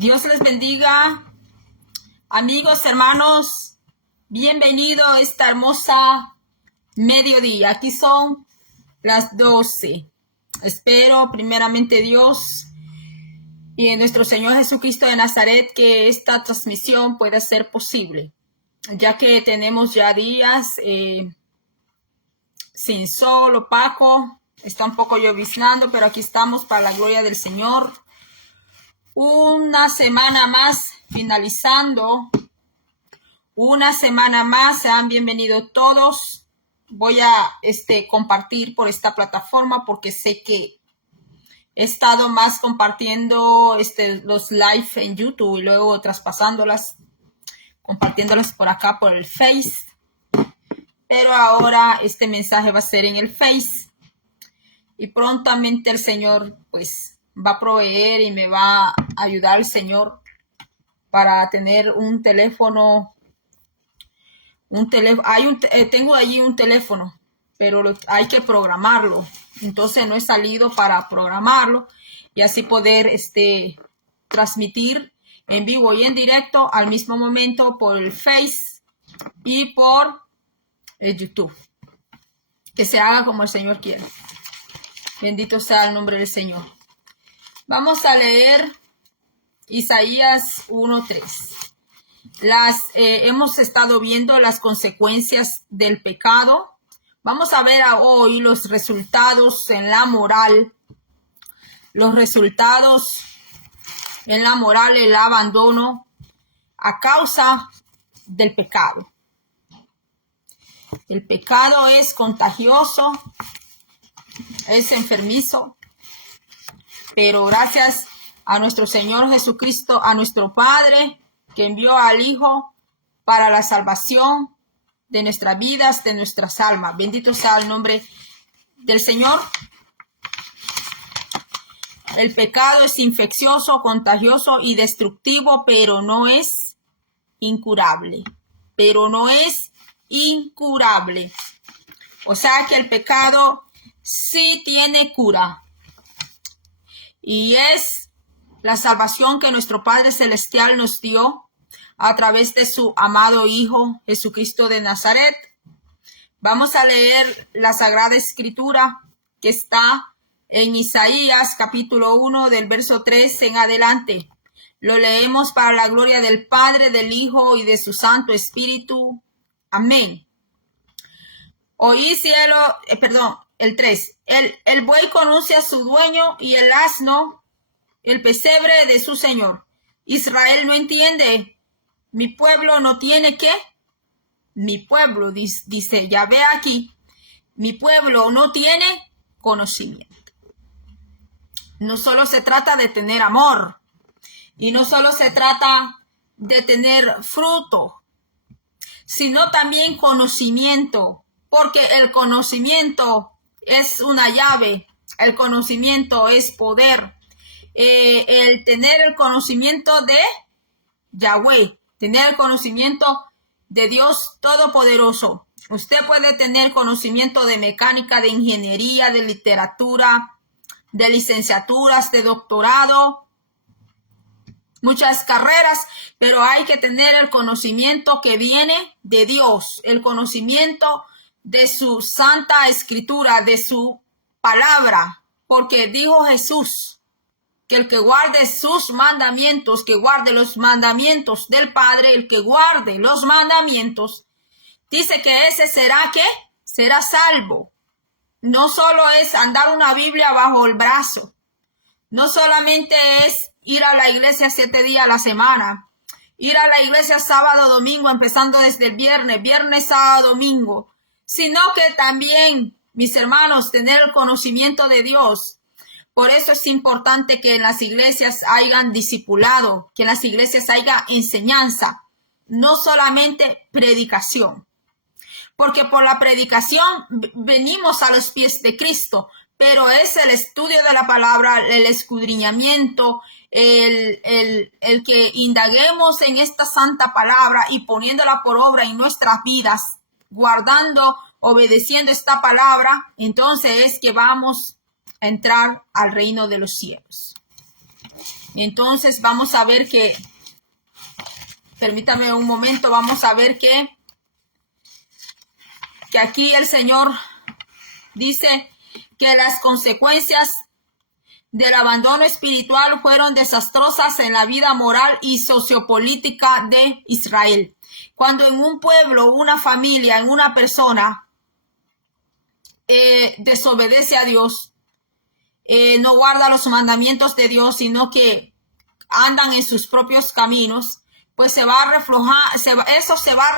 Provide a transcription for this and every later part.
Dios les bendiga, amigos, hermanos, bienvenido a esta hermosa mediodía. Aquí son las 12. Espero primeramente Dios y en nuestro Señor Jesucristo de Nazaret que esta transmisión pueda ser posible, ya que tenemos ya días sin sol, opaco, está un poco lloviznando, pero aquí estamos para la gloria del Señor. Una semana más finalizando, una semana más. Sean bienvenidos todos. Voy a compartir por esta plataforma porque sé que he estado más compartiendo los live en YouTube y luego traspasándolas, compartiéndolas por acá por el Face. Pero ahora este mensaje va a ser en el Face y prontamente el Señor pues va a proveer y me va a ayudar el Señor para tener un teléfono. Tengo allí un teléfono, pero hay que programarlo. Entonces no he salido para programarlo y así poder transmitir en vivo y en directo al mismo momento por el Face y por el YouTube. Que se haga como el Señor quiere. Bendito sea el nombre del Señor. Vamos a leer Isaías 1:3. Hemos estado viendo las consecuencias del pecado. Vamos a ver hoy los resultados en la moral. Los resultados en la moral, el abandono a causa del pecado. El pecado es contagioso, es enfermizo, pero gracias a nuestro Señor Jesucristo, a nuestro Padre, que envió al Hijo para la salvación de nuestras vidas, de nuestras almas. Bendito sea el nombre del Señor. El pecado es infeccioso, contagioso y destructivo, pero no es incurable. O sea que el pecado sí tiene cura. Y es la salvación que nuestro Padre Celestial nos dio a través de su amado Hijo Jesucristo de Nazaret. Vamos a leer la Sagrada Escritura que está en Isaías capítulo 1 del verso 3 en adelante. Lo leemos para la gloria del Padre, del Hijo y de su Santo Espíritu. Amén. Oí cielo, el 3. El buey conoce a su dueño y el asno el pesebre de su señor. Israel no entiende. Mi pueblo no tiene ¿qué? Mi pueblo, dice Yahvé aquí, mi pueblo no tiene conocimiento. No solo se trata de tener amor y no solo se trata de tener fruto, sino también conocimiento, porque el conocimiento es una llave, el conocimiento es poder. El tener el conocimiento de Yahweh, tener el conocimiento de Dios Todopoderoso. Usted puede tener conocimiento de mecánica, de ingeniería, de literatura, de licenciaturas, de doctorado, muchas carreras, pero hay que tener el conocimiento que viene de Dios, el conocimiento de su Santa Escritura, de su palabra, porque dijo Jesús que el que guarde sus mandamientos, que guarde los mandamientos del Padre, el que guarde los mandamientos, dice que ese será ¿qué? Será salvo. No solo es andar una Biblia bajo el brazo, no solamente es ir a la iglesia 7 días a la semana, ir a la iglesia sábado, domingo, empezando desde el viernes, sábado, domingo, sino que también, mis hermanos, tener el conocimiento de Dios. Por eso es importante que en las iglesias hayan discipulado, que en las iglesias haya enseñanza, no solamente predicación. Porque por la predicación venimos a los pies de Cristo, pero es el estudio de la palabra, el escudriñamiento, el que indaguemos en esta santa palabra y poniéndola por obra en nuestras vidas, guardando, obedeciendo esta palabra, entonces es que vamos a entrar al reino de los cielos. Entonces vamos a ver que, permítame un momento, vamos a ver que aquí el Señor dice que las consecuencias del abandono espiritual fueron desastrosas en la vida moral y sociopolítica de Israel. Cuando en un pueblo, una familia, en una persona desobedece a Dios, no guarda los mandamientos de Dios, sino que andan en sus propios caminos, pues se va a reflejar, eso se va a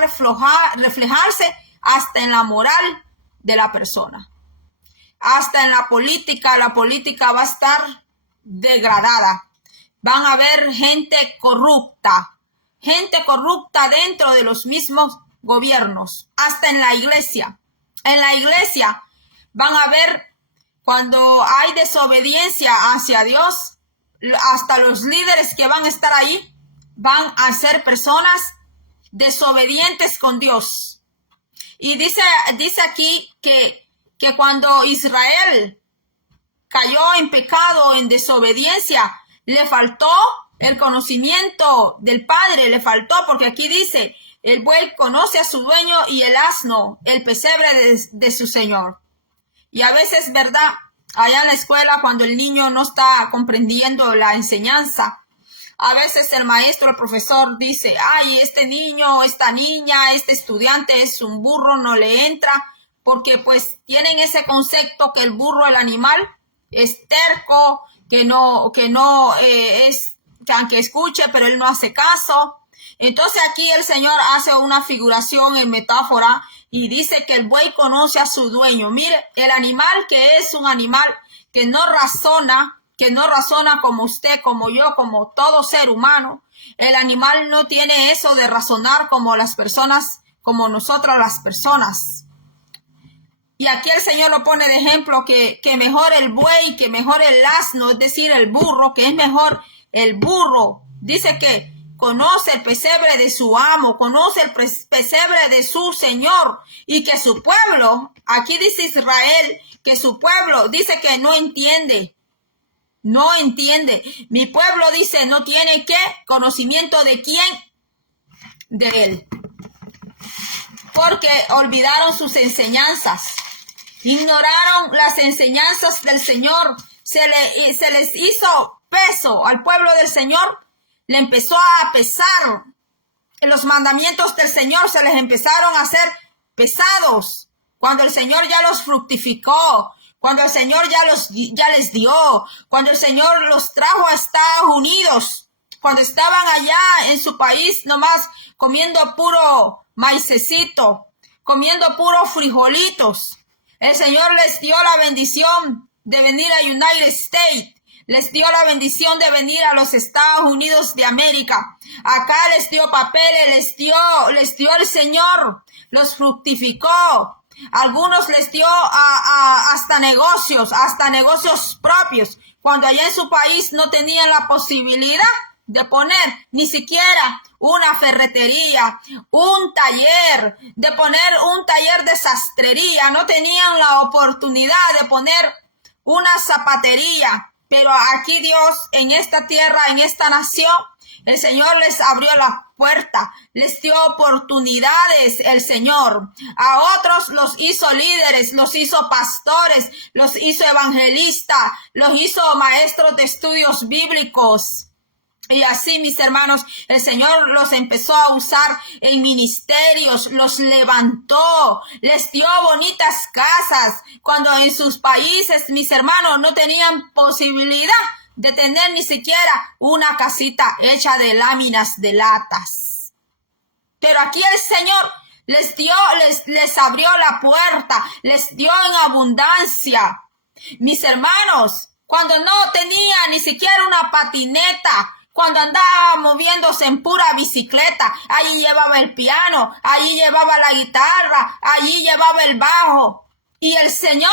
reflejarse hasta en la moral de la persona. Hasta en la política va a estar degradada. Van a haber gente corrupta dentro de los mismos gobiernos, hasta en la iglesia. En la iglesia van a ver, cuando hay desobediencia hacia Dios, hasta los líderes que van a estar ahí van a ser personas desobedientes con Dios. Y dice aquí que cuando Israel cayó en pecado, en desobediencia, le faltó el conocimiento del Padre, le faltó, porque aquí dice, el buey conoce a su dueño y el asno, el pesebre de su señor. Y a veces, ¿verdad? Allá en la escuela, cuando el niño no está comprendiendo la enseñanza, a veces el maestro, el profesor dice, ay, este niño, esta niña, este estudiante es un burro, no le entra, porque pues tienen ese concepto que el burro, el animal, es terco, que aunque escuche, pero él no hace caso. Entonces aquí el Señor hace una figuración en metáfora y dice que el buey conoce a su dueño. Mire, el animal, que es un animal que no razona como usted, como yo, como todo ser humano. El animal no tiene eso de razonar como las personas, como nosotros las personas. Y aquí el Señor lo pone de ejemplo que mejor el buey, que mejor el asno, es decir, el burro, que es mejor el burro. Dice que conoce el pesebre de su amo, conoce el pesebre de su Señor, y que su pueblo, aquí dice Israel, que su pueblo dice que no entiende. No entiende. Mi pueblo, dice, no tiene ¿qué? Conocimiento de quién, de él. Porque olvidaron sus enseñanzas. Ignoraron las enseñanzas del Señor. Se les hizo peso al pueblo del Señor. Le empezó a pesar. Los mandamientos del Señor se les empezaron a hacer pesados. Cuando el Señor ya los fructificó. Cuando el Señor ya les dio. Cuando el Señor los trajo a Estados Unidos. Cuando estaban allá en su país nomás comiendo puro maicecito. Comiendo puros frijolitos. El Señor les dio la bendición de venir a United States. Les dio la bendición de venir a los Estados Unidos de América. Acá les dio papeles, les dio el Señor. Los fructificó. Algunos les dio hasta negocios propios. Cuando allá en su país no tenían la posibilidad de poner ni siquiera una ferretería, un taller, de poner un taller de sastrería. No tenían la oportunidad de poner una zapatería. Pero aquí Dios, en esta tierra, en esta nación, el Señor les abrió la puerta, les dio oportunidades el Señor. A otros los hizo líderes, los hizo pastores, los hizo evangelistas, los hizo maestros de estudios bíblicos. Y así, mis hermanos, el Señor los empezó a usar en ministerios, los levantó, les dio bonitas casas, cuando en sus países, mis hermanos, no tenían posibilidad de tener ni siquiera una casita hecha de láminas de latas. Pero aquí el Señor les abrió la puerta, les dio en abundancia. Mis hermanos, cuando no tenía ni siquiera una patineta, cuando andaba moviéndose en pura bicicleta, allí llevaba el piano, allí llevaba la guitarra, allí llevaba el bajo. Y el Señor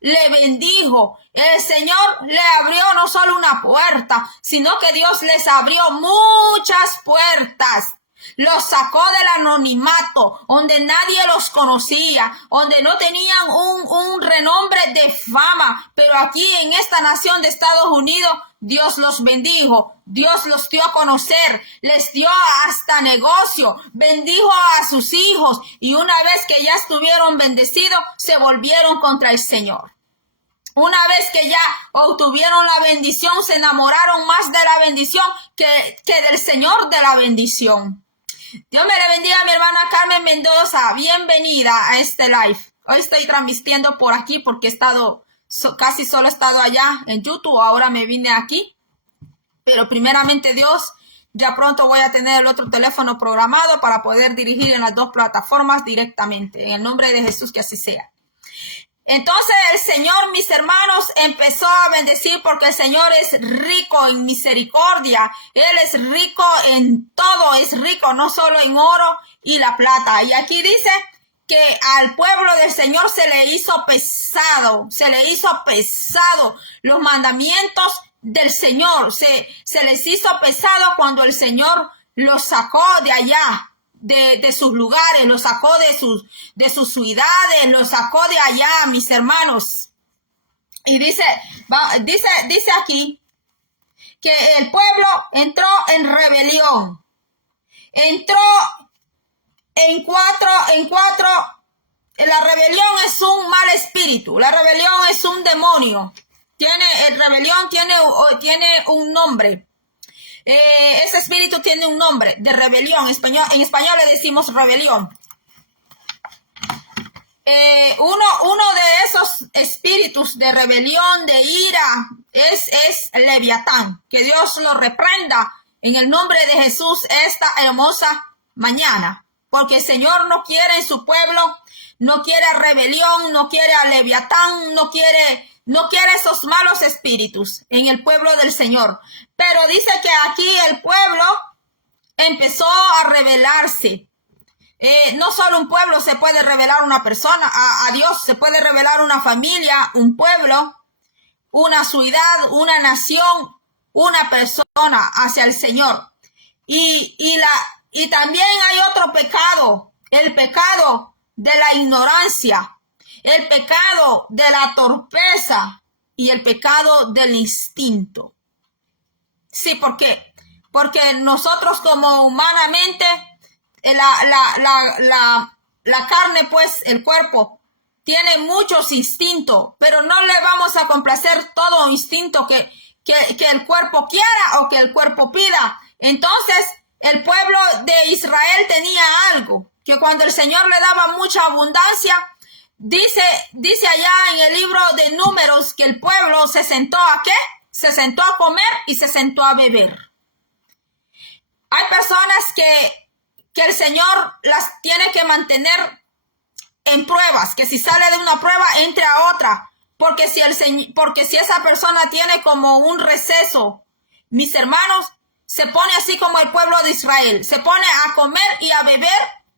le bendijo. El Señor le abrió no solo una puerta, sino que Dios les abrió muchas puertas. Los sacó del anonimato, donde nadie los conocía, donde no tenían un renombre de fama. Pero aquí en esta nación de Estados Unidos, Dios los bendijo, Dios los dio a conocer, les dio hasta negocio, bendijo a sus hijos, y una vez que ya estuvieron bendecidos, se volvieron contra el Señor. Una vez que ya obtuvieron la bendición, se enamoraron más de la bendición que del Señor de la bendición. Dios me le bendiga a mi hermana Carmen Mendoza. Bienvenida a este live. Hoy estoy transmitiendo por aquí porque he estado, casi solo he estado allá en YouTube. Ahora me vine aquí. Pero primeramente Dios, ya pronto voy a tener el otro teléfono programado para poder dirigir en las dos plataformas directamente. En el nombre de Jesús, que así sea. Entonces el Señor, mis hermanos, empezó a bendecir porque el Señor es rico en misericordia. Él es rico en todo, es rico no solo en oro y la plata. Y aquí dice que al pueblo del Señor se le hizo pesado los mandamientos del Señor. Se les hizo pesado cuando el Señor los sacó de allá. De sus lugares, los sacó de sus ciudades, los sacó de allá, mis hermanos. Y dice aquí que el pueblo entró en rebelión. Entró en cuatro. La rebelión es un mal espíritu. La rebelión es un demonio. Rebelión tiene un nombre. Ese espíritu tiene un nombre de rebelión. En español le decimos rebelión. Uno de esos espíritus de rebelión, de ira, es Leviatán. Que Dios lo reprenda en el nombre de Jesús esta hermosa mañana. Porque el Señor no quiere en su pueblo, no quiere rebelión, no quiere a Leviatán, no quiere esos malos espíritus en el pueblo del Señor. Pero dice que aquí el pueblo empezó a rebelarse. No solo un pueblo se puede revelar una persona, a Dios se puede revelar una familia, un pueblo, una ciudad, una nación, una persona hacia el Señor. Y también hay otro pecado, el pecado de la ignorancia, el pecado de la torpeza y el pecado del instinto. Sí, ¿por qué? Porque nosotros como humanamente, la carne, pues, el cuerpo, tiene muchos instintos, pero no le vamos a complacer todo instinto que el cuerpo quiera o que el cuerpo pida. Entonces, el pueblo de Israel tenía algo, que cuando el Señor le daba mucha abundancia, dice allá en el libro de Números que el pueblo se sentó ¿a qué? Se sentó a comer y se sentó a beber. Hay personas que el Señor las tiene que mantener en pruebas, que si sale de una prueba entre a otra, porque si esa persona tiene como un receso, mis hermanos, se pone así como el pueblo de Israel, se pone a comer y a beber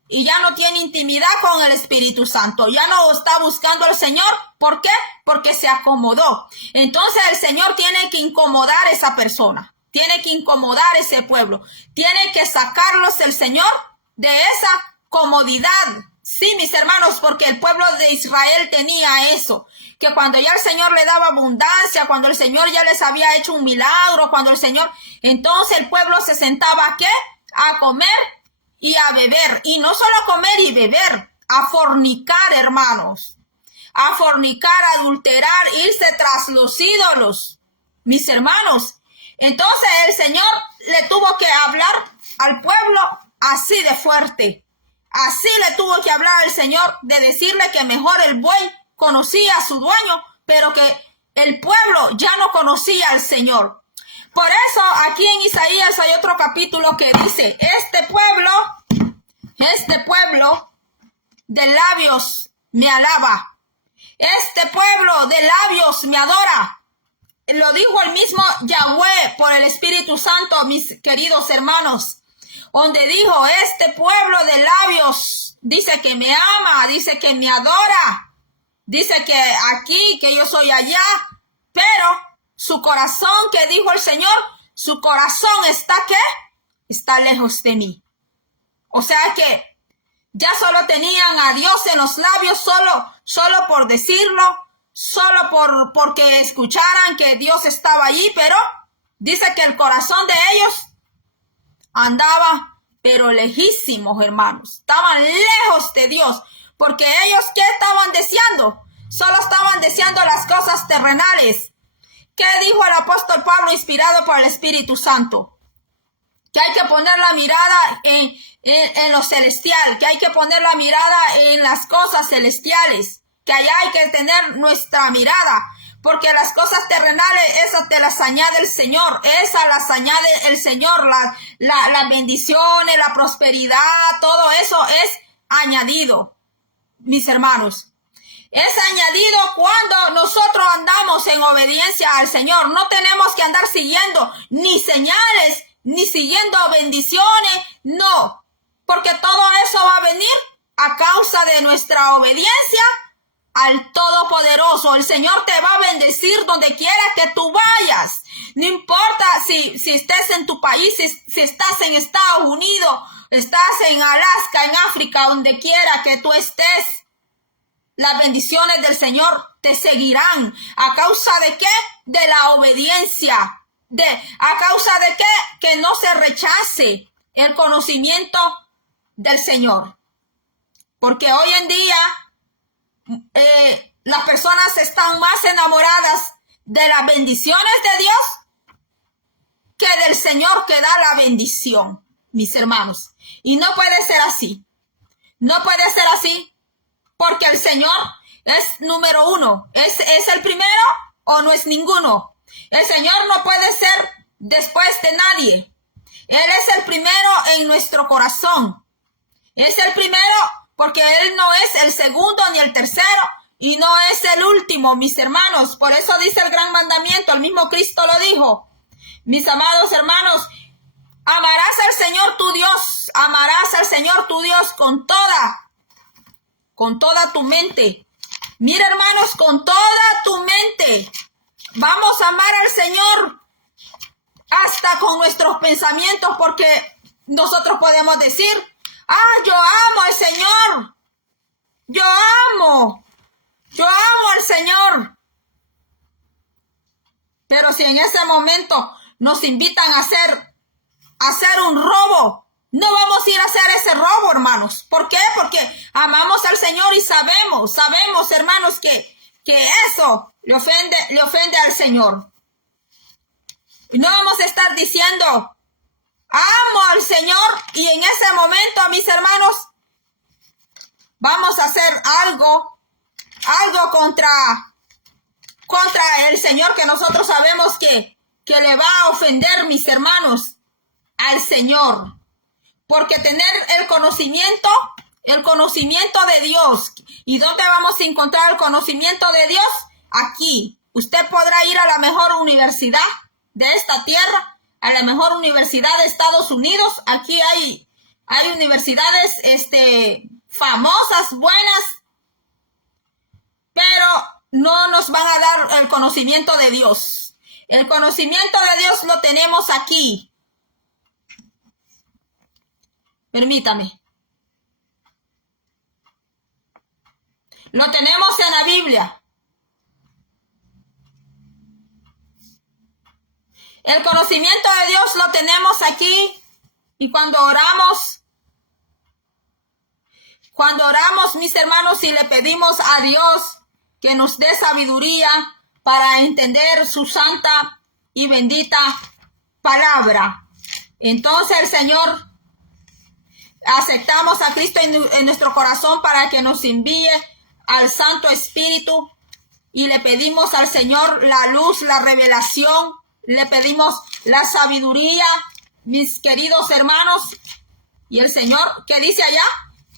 y ya no tiene intimidad con el Espíritu Santo, ya no está buscando al Señor. ¿Por qué? Porque se acomodó. Entonces el Señor tiene que incomodar a esa persona, tiene que incomodar a ese pueblo, tiene que sacarlos el Señor de esa comodidad. Sí, mis hermanos, porque el pueblo de Israel tenía eso, que cuando ya el Señor le daba abundancia, cuando el Señor ya les había hecho un milagro, entonces el pueblo se sentaba ¿a qué? A comer y a beber, y no solo a comer y beber, a fornicar, hermanos, a fornicar, a adulterar, irse tras los ídolos, mis hermanos. Entonces el Señor le tuvo que hablar al pueblo así de fuerte, así le tuvo que hablar al Señor, de decirle que mejor el buey conocía a su dueño, pero que el pueblo ya no conocía al Señor. Por eso aquí en Isaías hay otro capítulo que dice, este pueblo de labios me alaba, este pueblo de labios me adora. Lo dijo el mismo Yahweh por el Espíritu Santo, mis queridos hermanos, donde dijo, este pueblo de labios dice que me ama, dice que me adora, dice que aquí, que yo soy allá, pero su corazón, que dijo el Señor, su corazón está ¿qué? Está lejos de mí. O sea que ya solo tenían a Dios en los labios, solo por decirlo, solo porque escucharan que Dios estaba allí, pero dice que el corazón de ellos andaba, pero lejísimos, hermanos. Estaban lejos de Dios, porque ellos, ¿qué estaban deseando? Solo estaban deseando las cosas terrenales. ¿Qué dijo el apóstol Pablo, inspirado por el Espíritu Santo? Que hay que poner la mirada en lo celestial, que hay que poner la mirada en las cosas celestiales, que allá hay que tener nuestra mirada, porque las cosas terrenales, esas te las añade el Señor, esas las añade el Señor, las bendiciones, la prosperidad, todo eso es añadido, mis hermanos. Es añadido cuando nosotros andamos en obediencia al Señor. No tenemos que andar siguiendo ni señales, ni siguiendo bendiciones, no, porque todo eso va a venir a causa de nuestra obediencia al Todopoderoso. El Señor te va a bendecir donde quiera que tú vayas. No importa si estés en tu país, si estás en Estados Unidos, estás en Alaska, en África, donde quiera que tú estés. Las bendiciones del Señor te seguirán. ¿A causa de qué? De la obediencia. ¿A causa de qué? Que no se rechace el conocimiento del Señor. Porque hoy en día las personas están más enamoradas de las bendiciones de Dios que del Señor que da la bendición, mis hermanos. Y no puede ser así. No puede ser así. Porque el Señor es número uno. ¿Es el primero o no es ninguno? El Señor no puede ser después de nadie. Él es el primero en nuestro corazón. Es el primero porque Él no es el segundo ni el tercero y no es el último, mis hermanos. Por eso dice el gran mandamiento, el mismo Cristo lo dijo. Mis amados hermanos, amarás al Señor tu Dios, amarás al Señor tu Dios con toda tu mente. Mira, hermanos, con toda tu mente. Vamos a amar al Señor hasta con nuestros pensamientos, porque nosotros podemos decir, yo amo al Señor. Yo amo al Señor. Pero si en ese momento nos invitan a hacer un robo, no vamos a ir a hacer ese robo, hermanos. ¿Por qué? Porque amamos al Señor y sabemos, hermanos, que eso le ofende al Señor. Y no vamos a estar diciendo, amo al Señor, y en ese momento, mis hermanos, vamos a hacer algo contra el Señor, que nosotros sabemos que le va a ofender, mis hermanos, al Señor. Porque tener el conocimiento de Dios. ¿Y dónde vamos a encontrar el conocimiento de Dios? Aquí. Usted podrá ir a la mejor universidad de esta tierra, a la mejor universidad de Estados Unidos. Aquí hay universidades famosas, buenas, pero no nos van a dar el conocimiento de Dios. El conocimiento de Dios lo tenemos aquí. Permítame. Lo tenemos en la Biblia. El conocimiento de Dios lo tenemos aquí. Y cuando oramos, mis hermanos, y le pedimos a Dios que nos dé sabiduría para entender su santa y bendita palabra, entonces el Señor, aceptamos a Cristo en nuestro corazón para que nos envíe al Santo Espíritu, y le pedimos al Señor la luz, la revelación, le pedimos la sabiduría, mis queridos hermanos. Y el Señor, ¿qué dice allá?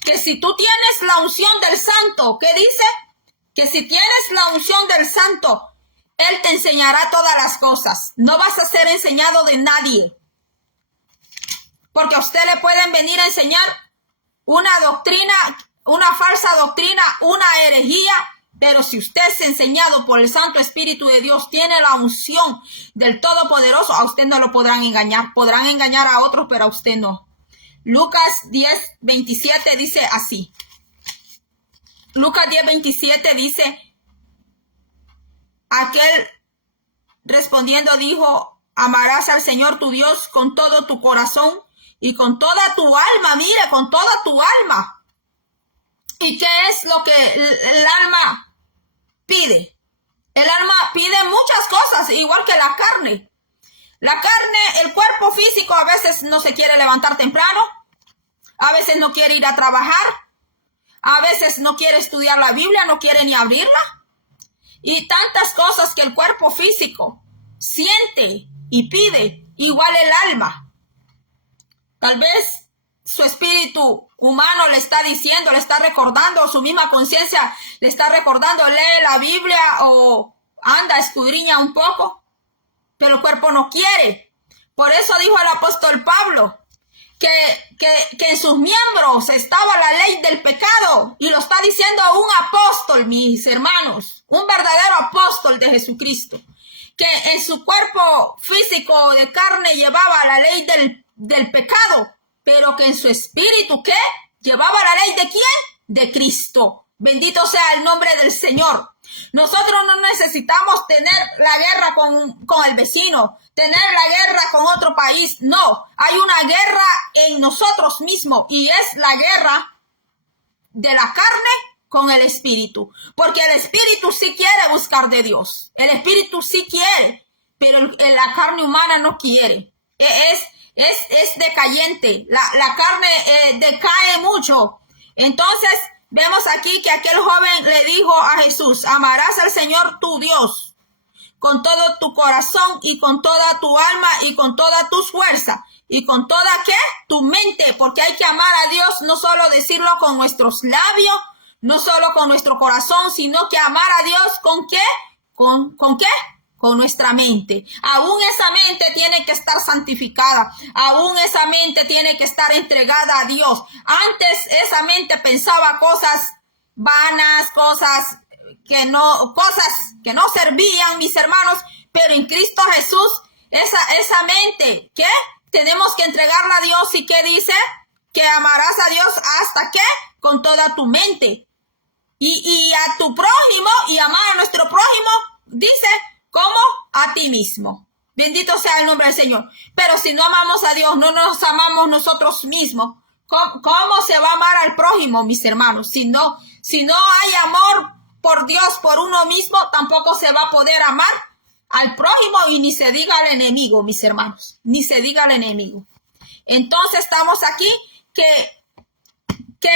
Que si tú tienes la unción del Santo, ¿qué dice? Que si tienes la unción del Santo, Él te enseñará todas las cosas. No vas a ser enseñado de nadie. Porque a usted le pueden venir a enseñar una doctrina, una falsa doctrina, una herejía, pero si usted es enseñado por el Santo Espíritu de Dios, tiene la unción del Todopoderoso, a usted no lo podrán engañar. Podrán engañar a otros, pero a usted no. Lucas 10:27 dice así. Lucas 10:27 dice, aquel respondiendo dijo, amarás al Señor tu Dios con todo tu corazón y con toda tu alma, mira, con toda tu alma. ¿Y qué es lo que el alma pide? El alma pide muchas cosas, igual que la carne. La carne, el cuerpo físico a veces no se quiere levantar temprano, a veces no quiere ir a trabajar, a veces no quiere estudiar la Biblia, no quiere ni abrirla. Y tantas cosas que el cuerpo físico siente y pide, igual el alma. Tal vez su espíritu humano le está diciendo, le está recordando, su misma conciencia le está recordando, lee la Biblia o anda, escudriña un poco, pero el cuerpo no quiere. Por eso dijo el apóstol Pablo que en sus miembros estaba la ley del pecado, y lo está diciendo un apóstol, mis hermanos, un verdadero apóstol de Jesucristo, que en su cuerpo físico de carne llevaba la ley del pecado, pero que en su espíritu, ¿qué? Llevaba la ley ¿de quién? De Cristo. Bendito sea el nombre del Señor. Nosotros no necesitamos tener la guerra con el vecino, tener la guerra con otro país. No, hay una guerra en nosotros mismos, y es la guerra de la carne con el espíritu. Porque el espíritu sí quiere buscar de Dios. El espíritu sí quiere, pero la carne humana no quiere. Es decayente. La carne decae mucho. Entonces, vemos aquí que aquel joven le dijo a Jesús, amarás al Señor tu Dios con todo tu corazón y con toda tu alma y con toda tu fuerza y con toda, ¿qué? Tu mente, porque hay que amar a Dios, no solo decirlo con nuestros labios, no solo con nuestro corazón, sino que amar a Dios ¿con qué? ¿Con qué? Con nuestra mente. Aún esa mente tiene que estar santificada. Aún esa mente tiene que estar entregada a Dios. Antes esa mente pensaba cosas vanas, cosas que no servían, mis hermanos, pero en Cristo Jesús, esa mente, ¿qué? Tenemos que entregarla a Dios. ¿Y qué dice? Que amarás a Dios hasta ¿qué? Con toda tu mente. Y a tu prójimo, y amar a nuestro prójimo, dice, como a ti mismo. Bendito sea el nombre del Señor. Pero si no amamos a Dios, no nos amamos nosotros mismos, ¿cómo se va a amar al prójimo, mis hermanos? Si no hay amor por Dios, por uno mismo, tampoco se va a poder amar al prójimo, y ni se diga al enemigo, mis hermanos. Ni se diga al enemigo. Entonces estamos aquí que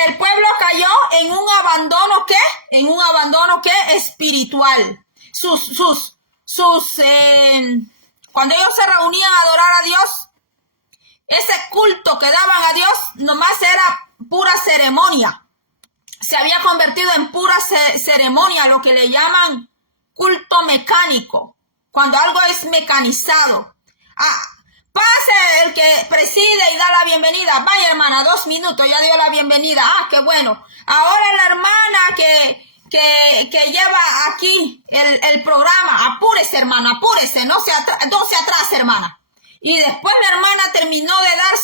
el pueblo cayó en un abandono, ¿qué? En un abandono, ¿qué? Espiritual. Cuando ellos se reunían a adorar a Dios, ese culto que daban a Dios nomás era pura ceremonia. Se había convertido en pura ceremonia, lo que le llaman culto mecánico. Cuando algo es mecanizado. Pase el que preside y da la bienvenida. Vaya, hermana, 2 minutos, ya dio la bienvenida. Qué bueno. Ahora la hermana que lleva aquí el programa, apúrese, hermana, apúrese, no se atrase, hermana. Y después la hermana terminó de dar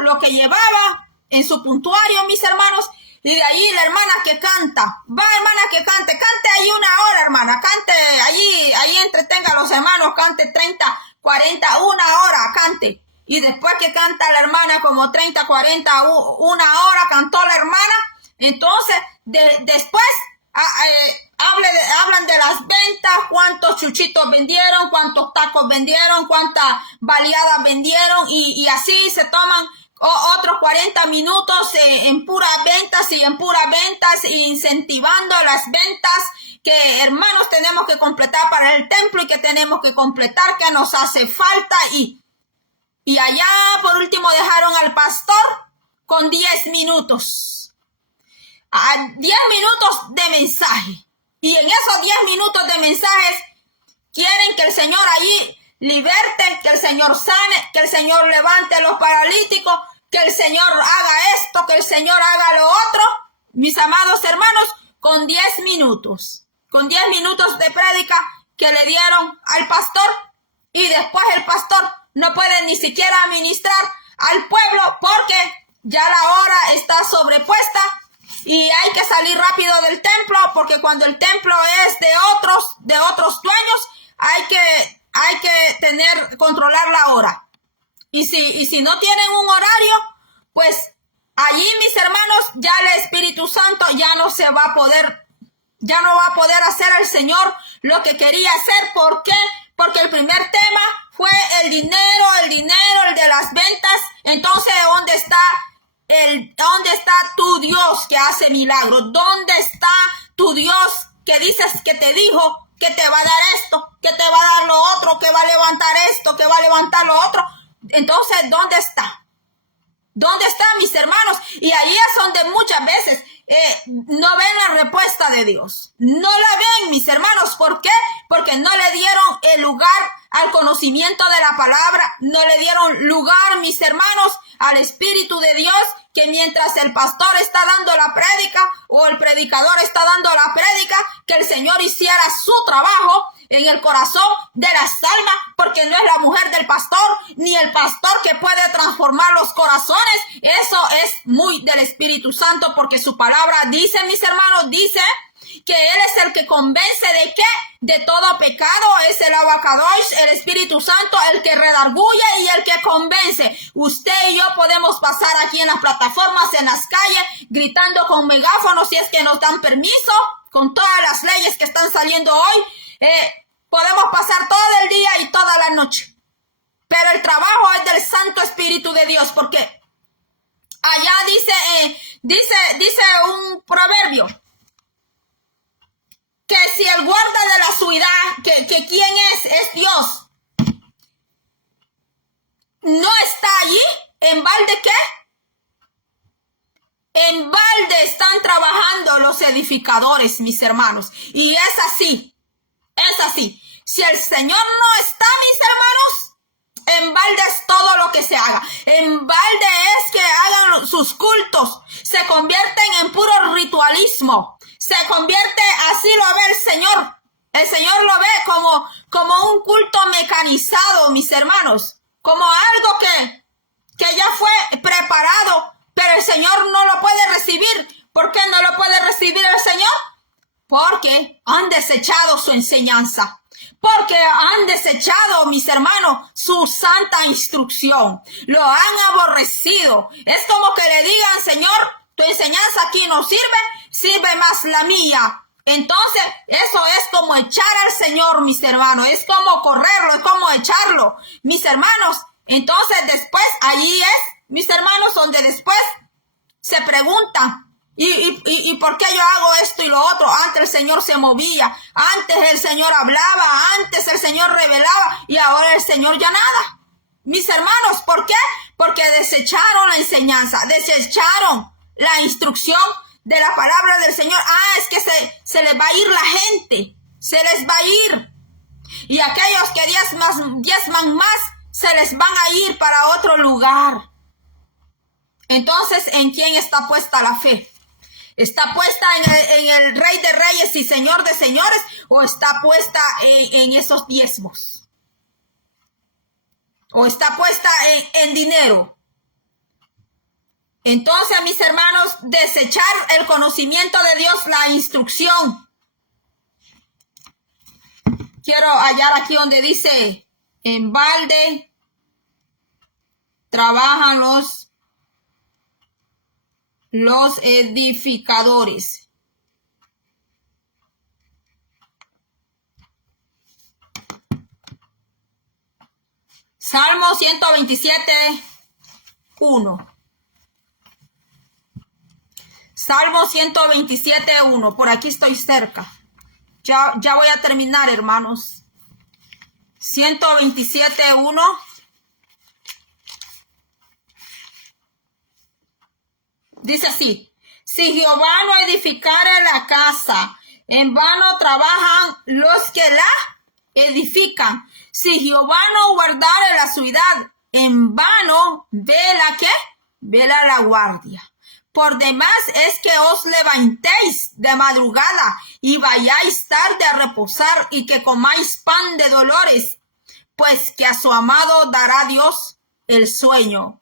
lo que llevaba en su puntuario, mis hermanos, y de allí la hermana que canta. Va, hermana, que cante allí 1 hora, hermana, cante allí entretenga a los hermanos, cante 30, 40, 1 hora, cante. Y después que canta la hermana como 30, 40, 1 hora, cantó la hermana. Entonces, después hablan de las ventas, cuántos chuchitos vendieron, cuántos tacos vendieron, cuántas baleadas vendieron, y así se toman otros 40 minutos en puras ventas, incentivando las ventas que, hermanos, tenemos que completar para el templo, y que tenemos que completar, que nos hace falta, y allá por último dejaron al pastor con 10 minutos. 10 minutos de mensaje. Y en esos 10 minutos de mensajes quieren que el Señor allí liberte, que el Señor sane, que el Señor levante los paralíticos, que el Señor haga esto, que el Señor haga lo otro. Mis amados hermanos, con 10 minutos. Con 10 minutos de prédica que le dieron al pastor, y después el pastor no puede ni siquiera ministrar al pueblo porque ya la hora está sobrepuesta y hay que salir rápido del templo porque cuando el templo es de otros dueños, hay que controlar la hora. Y si no tienen un horario, pues allí, mis hermanos, ya el Espíritu Santo ya no va a poder hacer al Señor lo que quería hacer. ¿Por qué? Porque el primer tema fue el dinero, el de las ventas. Entonces, ¿dónde está tu Dios que hace milagros? ¿Dónde está tu Dios que dices que te dijo que te va a dar esto, que te va a dar lo otro, que va a levantar esto, que va a levantar lo otro? Entonces, ¿dónde está? ¿Dónde están, mis hermanos? Y ahí es donde muchas veces no ven la respuesta de Dios. No la ven, mis hermanos. ¿Por qué? Porque no le dieron el lugar al conocimiento de la palabra. No le dieron lugar, mis hermanos, al Espíritu de Dios, que mientras el pastor está dando la prédica o el predicador está dando la prédica, que el Señor hiciera su trabajo en el corazón de las almas, porque no es la mujer del pastor, ni el pastor que puede transformar los corazones. Eso es muy del Espíritu Santo, porque su palabra dice, mis hermanos, dice que Él es el que convence ¿de qué? De todo pecado. Es el abacadosh, el Espíritu Santo, el que redarguye y el que convence. Usted y yo podemos pasar aquí en las plataformas, en las calles, gritando con megáfonos si es que nos dan permiso, con todas las leyes que están saliendo hoy. Podemos pasar todo el día y toda la noche. Pero el trabajo es del Santo Espíritu de Dios, porque allá dice un proverbio, que si el guarda de la ciudad, que quién es Dios, no está allí, ¿en balde qué? En balde están trabajando los edificadores, mis hermanos. Y es así. Si el Señor no está, mis hermanos, en balde es todo lo que se haga. En balde es que hagan sus cultos. Se convierten en puro ritualismo. Se convierte, así lo ve el Señor. El Señor lo ve como un culto mecanizado, mis hermanos. Como algo que ya fue preparado, pero el Señor no lo puede recibir. ¿Por qué no lo puede recibir el Señor? Porque han desechado su enseñanza. Porque han desechado, mis hermanos, su santa instrucción. Lo han aborrecido. Es como que le digan, Señor, tu enseñanza aquí no sirve más la mía. Entonces, eso es como echar al Señor, mis hermanos. Es como correrlo, es como echarlo, mis hermanos. Entonces, después, allí es, mis hermanos, donde después se preguntan, ¿y por qué yo hago esto y lo otro? Antes el Señor se movía, antes el Señor hablaba, antes el Señor revelaba, y ahora el Señor ya nada. Mis hermanos, ¿por qué? Porque desecharon la enseñanza, desecharon la instrucción de la palabra del Señor. Es que se les va a ir la gente, se les va a ir. Y aquellos que diezman más, se les van a ir para otro lugar. Entonces, ¿en quién está puesta la fe? ¿Está puesta en el Rey de Reyes y Señor de Señores? ¿O está puesta en esos diezmos? ¿O está puesta en dinero? Entonces, mis hermanos, desechar el conocimiento de Dios, la instrucción. Quiero hallar aquí donde dice, en balde trabajan los edificadores. Salmo 127, 1. Salmo 127, 1. Por aquí estoy cerca. Ya voy a terminar, hermanos. 127, 1. Dice así: si Jehová no edificare la casa, en vano trabajan los que la edifican. Si Jehová no guardare la ciudad, en vano vela ¿qué? Vela la guardia. Por demás es que os levantéis de madrugada y vayáis tarde a reposar y que comáis pan de dolores, pues que a su amado dará Dios el sueño.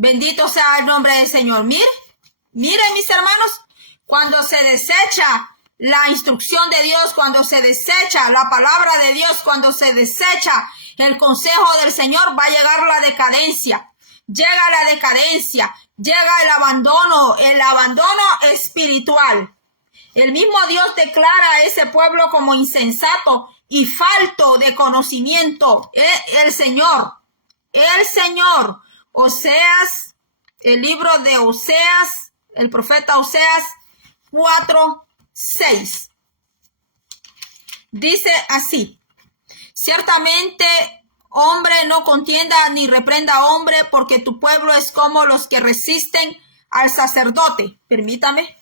Bendito sea el nombre del Señor. Miren mis hermanos, cuando se desecha la instrucción de Dios, cuando se desecha la palabra de Dios, cuando se desecha el consejo del Señor, va a llegar la decadencia. Llega la decadencia, llega el abandono espiritual. El mismo Dios declara a ese pueblo como insensato y falto de conocimiento. El Señor. Oseas, el libro de Oseas, el profeta Oseas 4:6. Dice así: ciertamente hombre no contienda ni reprenda a hombre, porque tu pueblo es como los que resisten al sacerdote. Permítame.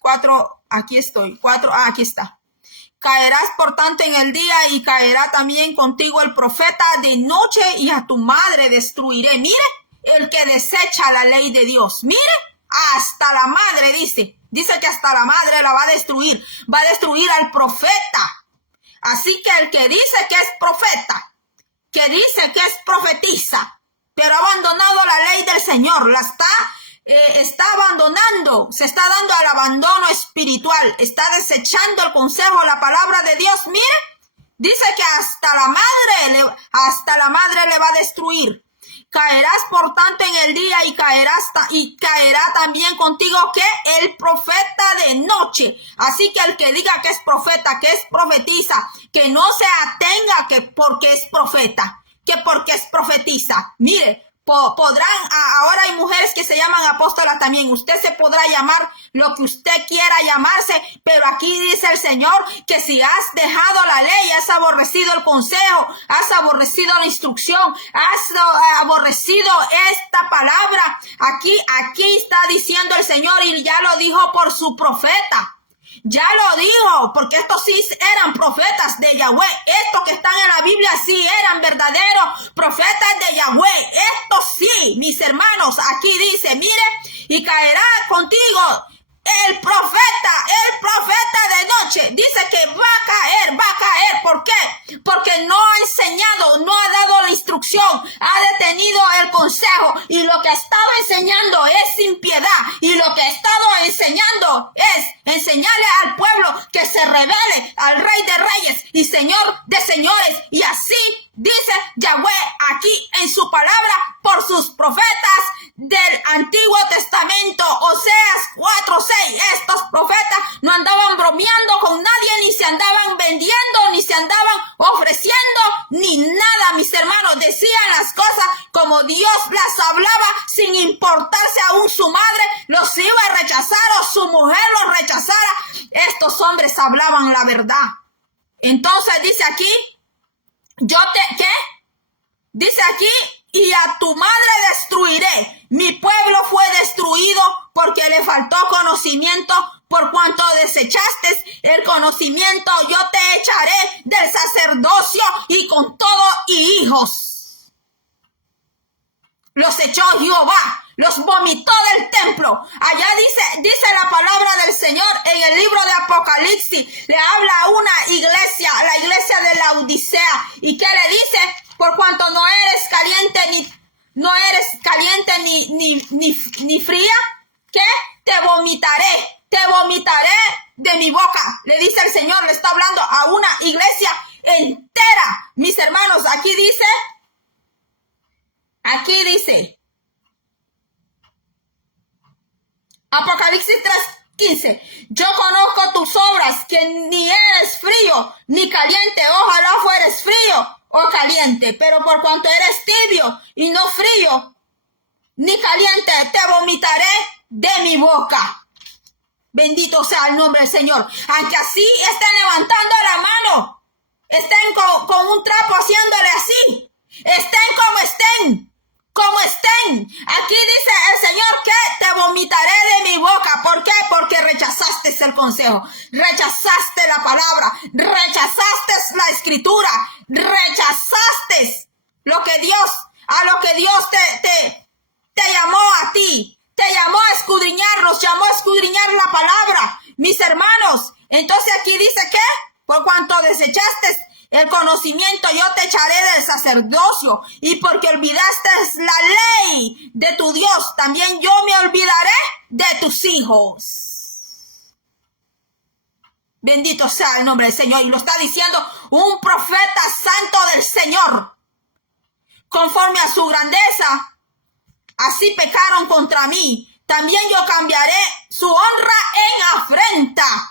4, aquí estoy. 4, aquí está. Caerás por tanto en el día y caerá también contigo el profeta de noche, y a tu madre destruiré. Mire, el que desecha la ley de Dios. Mire, hasta la madre dice que hasta la madre la va a destruir al profeta. Así que el que dice que es profeta, que dice que es profetisa, pero ha abandonado la ley del Señor, está abandonando, se está dando al abandono espiritual, está desechando el consejo, la palabra de Dios. Mire, dice que hasta la madre le va a destruir. Caerás por tanto en el día y caerá también contigo que el profeta de noche. Así que el que diga que es profeta, que es profetiza, que no se atenga que porque es profeta, que porque es profetiza. Mire, ahora hay mujeres que se llaman apóstolas también. Usted se podrá llamar lo que usted quiera llamarse, pero aquí dice el Señor que si has dejado la ley, has aborrecido el consejo, has aborrecido la instrucción, has aborrecido esta palabra, aquí está diciendo el Señor, y ya lo dijo por su profeta. Ya lo dijo, porque estos sí eran profetas de Yahweh. Estos que están en la Biblia sí eran verdaderos profetas de Yahweh. Estos sí, mis hermanos, aquí dice, mire, y caerá contigo el profeta de noche. Dice que va a caer. ¿Por qué? Porque no ha enseñado, no ha dado la instrucción, ha detenido el consejo, y lo que ha estado enseñando es impiedad, y lo que ha estado enseñando es enseñarle al pueblo que se revele al Rey de Reyes y Señor de Señores. Y así dice Yahweh aquí en su palabra por sus profetas del Antiguo Testamento. Oseas 4:6. Estos profetas no andaban bromeando con nadie, ni se andaban vendiendo, ni se andaban ofreciendo, ni nada, mis hermanos. Decían las cosas como Dios las hablaba, sin importarse aún su madre los iba a rechazar o su mujer los rechazara. Estos hombres hablaban la verdad. Entonces dice aquí, ¿qué? Dice aquí, y a tu madre destruiré. Mi pueblo fue destruido porque le faltó conocimiento. Por cuanto desechaste el conocimiento, yo te echaré del sacerdocio y con todo y hijos. Los echó Jehová, los vomitó del templo. Allá dice la palabra del Señor en el libro de Apocalipsis. Le habla a una iglesia, a la iglesia de la Odisea. ¿Y qué le dice? Por cuanto no eres caliente ni fría, ¿qué? Te vomitaré de mi boca. Le dice el Señor, le está hablando a una iglesia entera. Mis hermanos, aquí dice, Apocalipsis 3:15. Yo conozco tus obras, que ni eres frío ni caliente. Ojalá fueres frío o caliente, pero por cuanto eres tibio y no frío ni caliente, te vomitaré de mi boca. Bendito sea el nombre del Señor. Aunque así estén levantando la mano, estén con un trapo haciéndole así, estén como estén. Aquí dice el Señor que te vomitaré de mi boca. ¿Por qué? Porque rechazaste el consejo, rechazaste la palabra, rechazaste la escritura, rechazaste lo que Dios te llamó a ti. Te llamó a escudriñar, nos llamó a escudriñar la palabra, mis hermanos. Entonces aquí dice que por cuanto desechaste el conocimiento yo te echaré del sacerdocio, y porque olvidaste la ley de tu Dios, también yo me olvidaré de tus hijos. Bendito sea el nombre del Señor. Y lo está diciendo un profeta santo del Señor. Conforme a su grandeza, así pecaron contra mí. También yo cambiaré su honra en afrenta.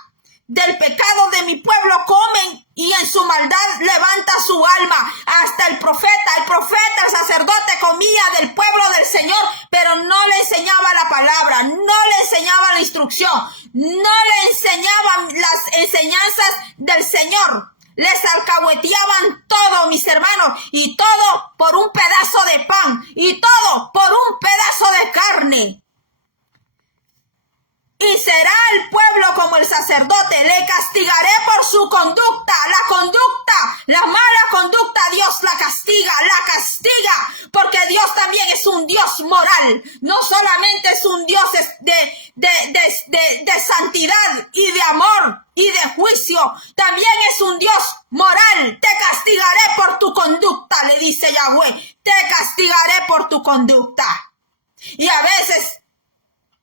Del pecado de mi pueblo comen, y en su maldad levanta su alma. Hasta el profeta, el sacerdote comía del pueblo del Señor, pero no le enseñaba la palabra, no le enseñaba la instrucción, no le enseñaban las enseñanzas del Señor. Les alcahueteaban todo, mis hermanos, y todo por un pedazo de pan, y todo por un pedazo de carne. Y será el pueblo como el sacerdote, le castigaré por su conducta, la mala conducta, Dios la castiga, porque Dios también es un Dios moral, no solamente es un Dios de santidad y de amor y de juicio, también es un Dios moral. Te castigaré por tu conducta, le dice Yahweh, te castigaré por tu conducta. Y a veces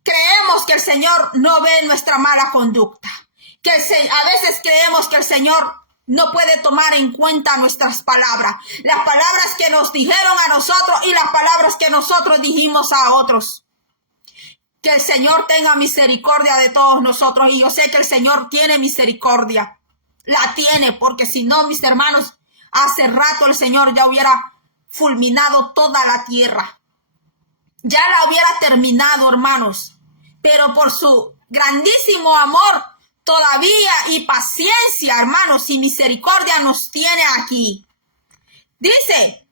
creemos que el Señor no ve nuestra mala conducta, a veces creemos que el Señor no puede tomar en cuenta nuestras palabras, las palabras que nos dijeron a nosotros y las palabras que nosotros dijimos a otros. Que el Señor tenga misericordia de todos nosotros, y yo sé que el Señor tiene misericordia, la tiene, porque si no, mis hermanos, hace rato el Señor ya hubiera fulminado toda la tierra, ya la hubiera terminado, hermanos. Pero por su grandísimo amor todavía y paciencia, hermanos, y misericordia nos tiene aquí. Dice,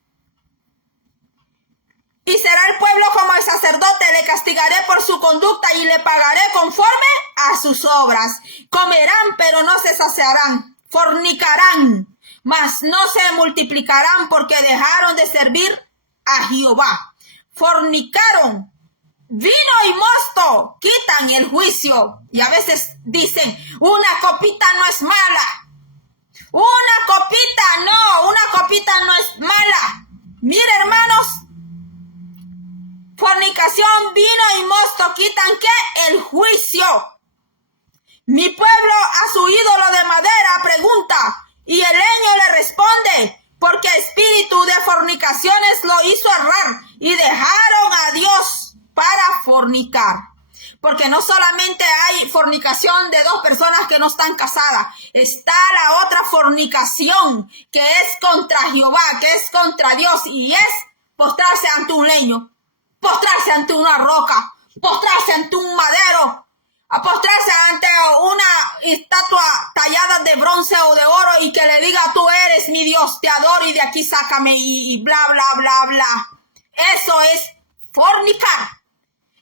y será el pueblo como el sacerdote, le castigaré por su conducta y le pagaré conforme a sus obras. Comerán, pero no se saciarán, fornicarán, mas no se multiplicarán, porque dejaron de servir a Jehová. Fornicaron. Vino y mosto quitan el juicio. Y a veces dicen, una copita no es mala. Una copita no es mala. Mire, hermanos, fornicación, vino y mosto quitan ¿qué? El juicio. Mi pueblo a su ídolo de madera pregunta, y el leño le responde, porque espíritu de fornicaciones lo hizo errar, y dejaron a Dios para fornicar. Porque no solamente hay fornicación de dos personas que no están casadas, está la otra fornicación que es contra Jehová, que es contra Dios, y es postrarse ante un leño, postrarse ante una roca, postrarse ante un madero, a postrarse ante una estatua tallada de bronce o de oro y que le diga, tú eres mi Dios, te adoro y de aquí sácame y bla, bla, bla, bla. Eso es fornicar.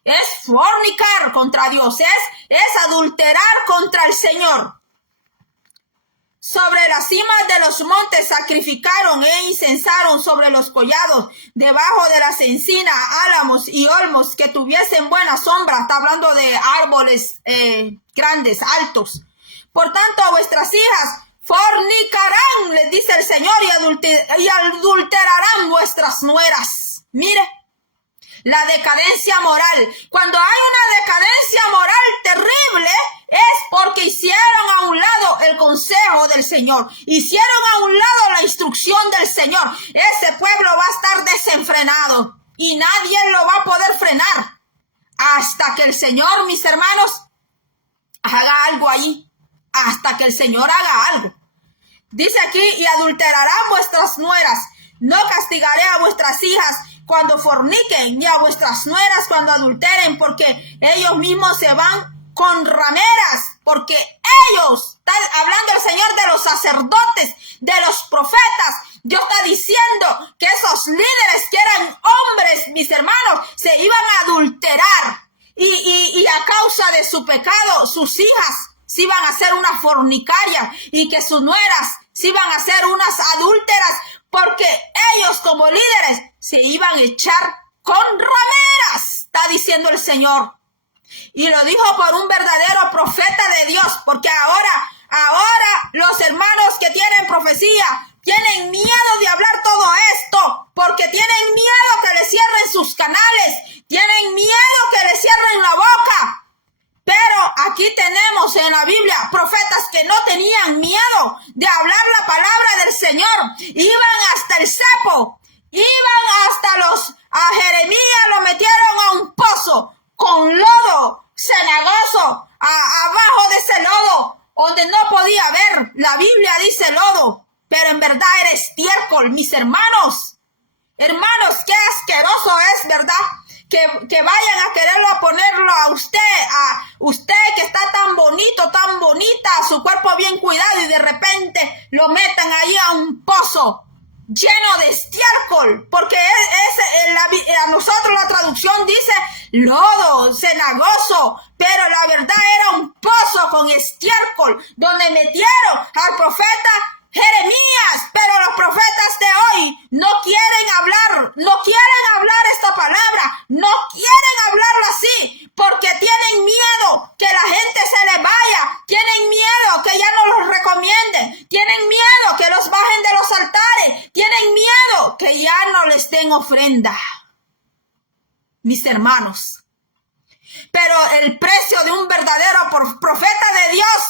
Es fornicar contra Dios, es adulterar contra el Señor. Sobre las cimas de los montes sacrificaron e incensaron, sobre los collados, debajo de las encinas, álamos y olmos que tuviesen buena sombra. Está hablando de árboles grandes, altos. Por tanto, vuestras hijas fornicarán, les dice el Señor, y adulterarán vuestras nueras. Mire. La decadencia moral. Cuando hay una decadencia moral terrible, es porque hicieron a un lado el consejo del Señor. Hicieron a un lado la instrucción del Señor. Ese pueblo va a estar desenfrenado y nadie lo va a poder frenar hasta que el Señor, mis hermanos, haga algo ahí. Hasta que el Señor haga algo. Dice aquí, y adulterarán vuestras nueras. No castigaré a vuestras hijas cuando forniquen, y a vuestras nueras cuando adulteren, porque ellos mismos se van con rameras, porque ellos, está hablando el Señor de los sacerdotes, de los profetas. Dios está diciendo que esos líderes que eran hombres, mis hermanos, se iban a adulterar, y a causa de su pecado, sus hijas se iban a ser una fornicaria, y que sus nueras se iban a ser unas adúlteras, porque ellos como líderes se iban a echar con rameras, está diciendo el Señor. Y lo dijo por un verdadero profeta de Dios, porque ahora los hermanos que tienen profecía, tienen miedo de hablar todo esto, porque tienen miedo que le cierren sus canales, tienen miedo que le cierren la boca. Pero aquí tenemos en la Biblia profetas que no tenían miedo de hablar la palabra del Señor. Iban hasta el cepo, iban hasta a Jeremías lo metieron a un pozo con lodo cenagoso, abajo de ese lodo, donde no podía ver. La Biblia dice lodo, pero en verdad era estiércol, mis hermanos. Hermanos, qué asqueroso es, ¿verdad? Que vayan a quererlo ponerlo a usted que está tan bonito, tan bonita, su cuerpo bien cuidado, y de repente lo metan ahí a un pozo lleno de estiércol, porque a nosotros la traducción dice lodo, cenagoso, pero la verdad era un pozo con estiércol, donde metieron al profeta Jeremías. Pero los profetas de hoy no quieren hablar esta palabra, no quieren hablarlo así, porque tienen miedo que la gente se les vaya, tienen miedo que ya no los recomienden, tienen miedo que los bajen de los altares, tienen miedo que ya no les den ofrenda, mis hermanos. Pero el precio de un verdadero profeta de Dios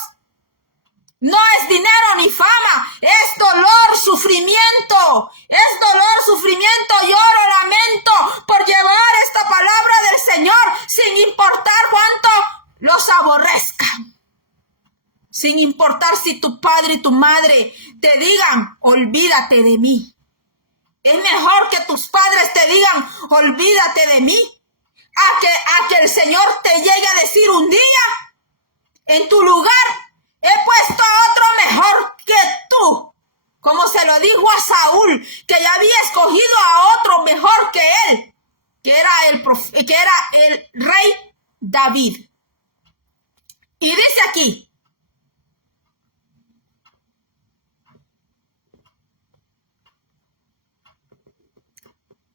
no es dinero ni fama, es dolor, sufrimiento, lloro, lamento por llevar esta palabra del Señor, sin importar cuánto los aborrezcan, sin importar si tu padre y tu madre te digan, olvídate de mí. Es mejor que tus padres te digan, olvídate de mí, a que el Señor te llegue a decir un día, en tu lugar he puesto a otro mejor que tú, como se lo dijo a Saúl, que ya había escogido a otro mejor que él, que era el rey David. Y dice aquí,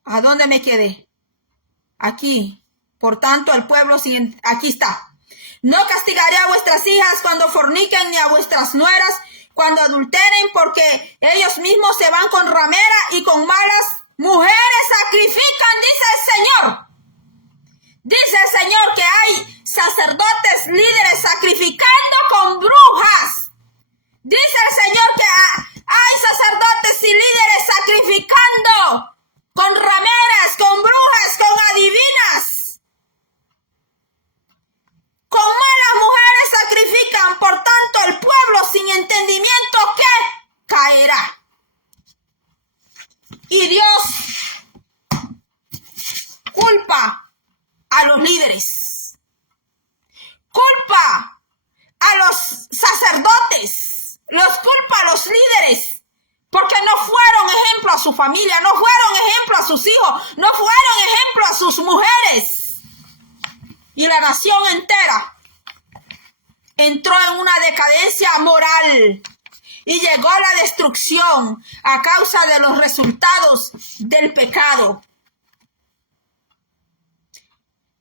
¿a dónde me quedé? Aquí, por tanto el pueblo, aquí está. No castigaré a vuestras hijas cuando forniquen, ni a vuestras nueras cuando adulteren, porque ellos mismos se van con ramera y con malas mujeres sacrifican, dice el Señor. Dice el Señor que hay sacerdotes, líderes sacrificando con brujas. Dice el Señor que hay sacerdotes y líderes sacrificando con rameras, con brujas, con adivinas. Con malas mujeres sacrifican, por tanto el pueblo sin entendimiento ¿qué? Caerá. Y Dios culpa a los líderes, culpa a los sacerdotes, los culpa a los líderes, porque no fueron ejemplo a su familia, no fueron ejemplo a sus hijos, no fueron ejemplo a sus mujeres. Y la nación entera entró en una decadencia moral y llegó a la destrucción a causa de los resultados del pecado.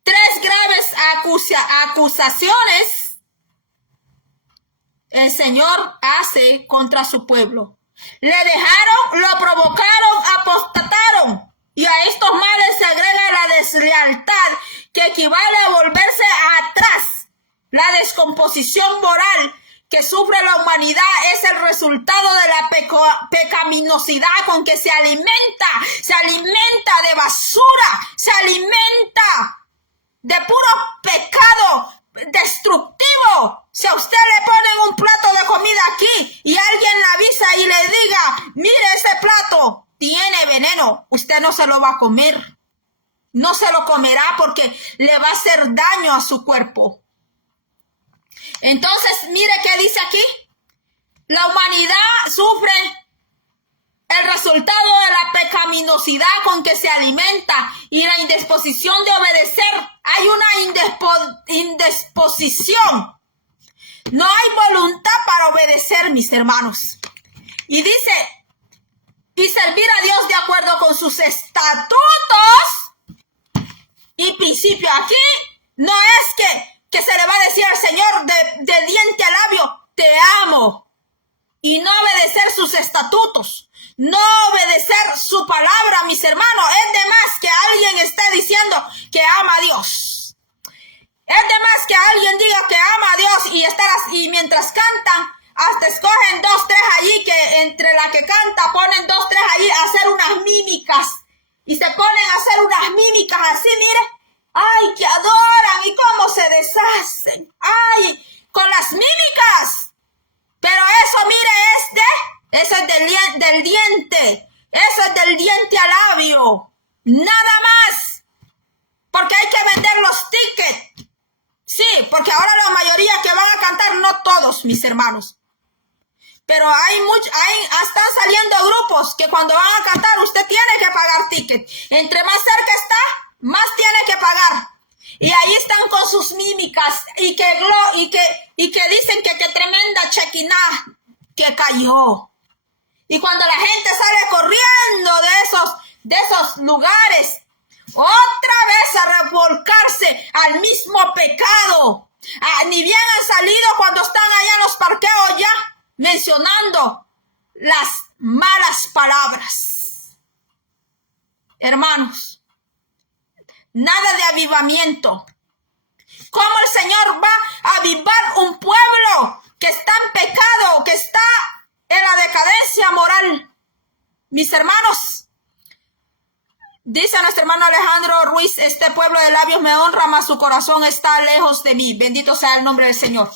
3 graves acusaciones el Señor hace contra su pueblo. Le dejaron, lo provocaron, apostataron. Y a estos males se agrega la deslealtad, que equivale a volverse atrás. La descomposición moral que sufre la humanidad es el resultado de la pecaminosidad con que se alimenta de basura, se alimenta de puro pecado destructivo. Si a usted le ponen un plato de comida aquí y alguien le avisa y le diga, mire, ese plato tiene veneno, usted no se lo va a comer. No se lo comerá porque le va a hacer daño a su cuerpo. Entonces, mire qué dice aquí. La humanidad sufre el resultado de la pecaminosidad con que se alimenta y la indisposición de obedecer. Hay una indisposición. No hay voluntad para obedecer, mis hermanos. Y dice, y servir a Dios de acuerdo con sus estatutos y principios. Aquí no es que se le va a decir al Señor de diente a labio, te amo, y no obedecer sus estatutos, no obedecer su palabra, mis hermanos. Es de más que alguien esté diciendo que ama a Dios. Es de más que alguien diga que ama a Dios y mientras cantan, hasta escogen 2, 3 allí, que entre la que canta ponen 2, 3 allí a hacer unas mímicas. Y se ponen a hacer unas mímicas así, mire. ¡Ay, que adoran! ¿Y cómo se deshacen? ¡Ay! Con las mímicas. Pero eso, mire, eso es del diente. Eso es del diente al labio. Nada más. Porque hay que vender los tickets. Sí, porque ahora la mayoría que van a cantar, no todos, mis hermanos. Pero están saliendo grupos que cuando van a cantar usted tiene que pagar ticket. Entre más cerca está, más tiene que pagar. Y ahí están con sus mímicas y que dicen que tremenda chequiná que cayó. Y cuando la gente sale corriendo de esos lugares, otra vez a revolcarse al mismo pecado. Ni bien han salido cuando están allá en los parqueos ya mencionando las malas palabras. Hermanos, nada de avivamiento. ¿Cómo el Señor va a avivar un pueblo que está en pecado, que está en la decadencia moral? Mis hermanos, dice nuestro hermano Alejandro Ruiz, este pueblo de labios me honra, mas su corazón está lejos de mí. Bendito sea el nombre del Señor.